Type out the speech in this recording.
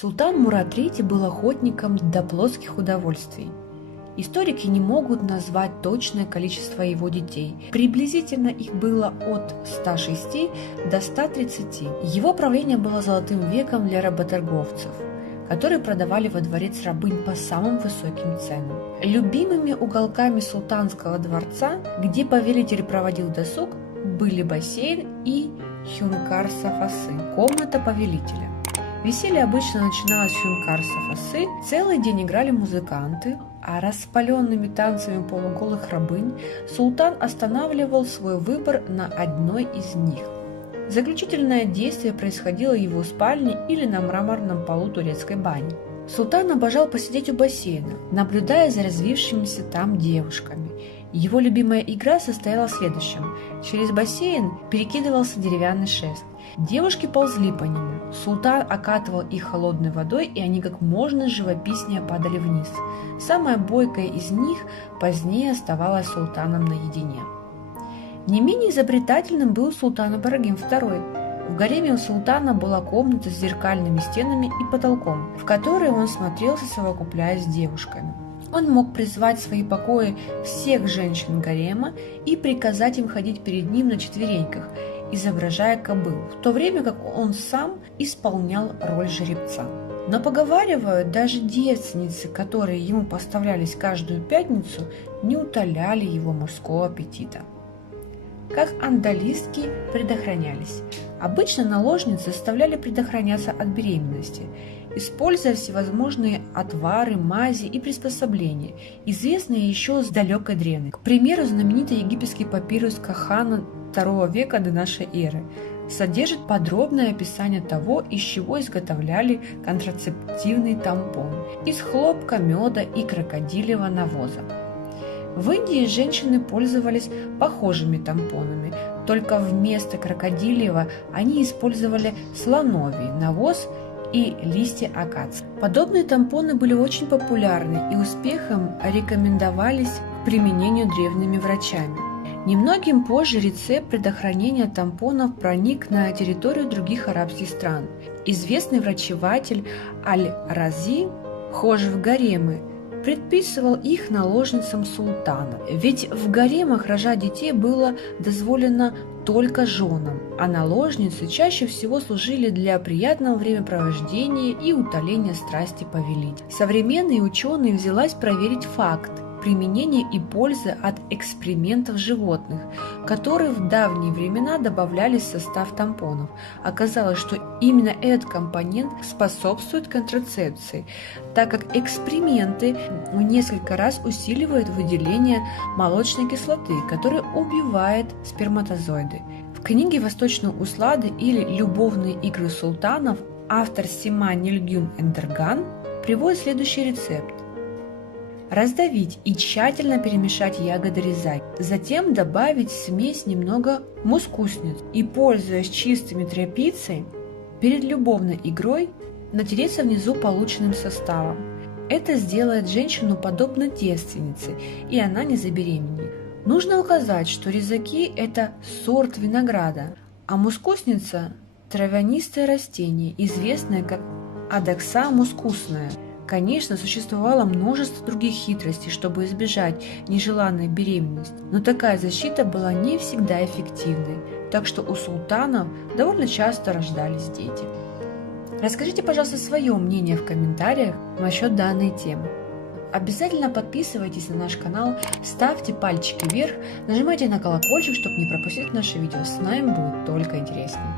Султан Мурад III был охотником до плотских удовольствий. Историки не могут назвать точное количество его детей. Приблизительно их было от 106 до 130. Его правление было золотым веком для работорговцев, которые продавали во дворец рабынь по самым высоким ценам. Любимыми уголками султанского дворца, где повелитель проводил досуг, были бассейн и хюнкар Сафасы, комната повелителя. Веселье обычно начиналось с хюнкар Сафасы, целый день играли музыканты, а распаленными танцами полуголых рабынь султан останавливал свой выбор на одной из них. Заключительное действие происходило в его спальне или на мраморном полу турецкой бани. Султан обожал посидеть у бассейна, наблюдая за развившимися там девушками. Его любимая игра состояла в следующем. Через бассейн перекидывался деревянный шест. Девушки ползли по нему. Султан окатывал их холодной водой, и они как можно живописнее падали вниз. Самая бойкая из них позднее оставалась султаном наедине. Не менее изобретательным был султан Ибрагим II. В гареме у султана была комната с зеркальными стенами и потолком, в которой он смотрелся, совокупляясь с девушками. Он мог призвать в свои покои всех женщин гарема и приказать им ходить перед ним на четвереньках, изображая кобыл, в то время как он сам исполнял роль жеребца. Но поговаривают, даже девственницы, которые ему поставлялись каждую пятницу, не утоляли его мужского аппетита. Как андалистки предохранялись? Обычно наложницы заставляли предохраняться от беременности, используя всевозможные отвары, мази и приспособления, известные еще с далекой древности. К примеру, знаменитый египетский папирус Кахана II века до нашей эры содержит подробное описание того, из чего изготовляли контрацептивный тампон – из хлопка, меда и крокодилевого навоза. В Индии женщины пользовались похожими тампонами, только вместо крокодилевого они использовали слоновий навоз и листья акации. Подобные тампоны были очень популярны и успехом рекомендовались к применению древними врачами. Немногим позже рецепт предохранения тампонов проник на территорию других арабских стран. Известный врачеватель Аль-Рази, вхожий в гаремы, предписывал их наложницам султана. Ведь в гаремах рожать детей было дозволено только женам, а наложницы чаще всего служили для приятного времяпровождения и утоления страсти повелителя. Современные ученые взялись проверить факт применения и пользы от экскрементов животных, которые в давние времена добавлялись в состав тампонов. Оказалось, что именно этот компонент способствует контрацепции, так как экскременты в несколько раз усиливают выделение молочной кислоты, которая убивает сперматозоиды. В книге «Восточные услады» или «Любовные игры султанов» автор Сима Нильгюн Эндерган приводит следующий рецепт. Раздавить и тщательно перемешать ягоды ризаки. Затем добавить в смесь немного мускусниц и, пользуясь чистыми тряпицей, перед любовной игрой натереться внизу полученным составом. Это сделает женщину подобно девственнице, и она не забеременеет. Нужно указать, что ризаки – это сорт винограда, а мускусница – травянистое растение, известное как адакса мускусная. Конечно, существовало множество других хитростей, чтобы избежать нежеланной беременности, но такая защита была не всегда эффективной, так что у султанов довольно часто рождались дети. Расскажите, пожалуйста, свое мнение в комментариях насчет данной темы. Обязательно подписывайтесь на наш канал, ставьте пальчики вверх, нажимайте на колокольчик, чтобы не пропустить наши видео. С нами будет только интереснее.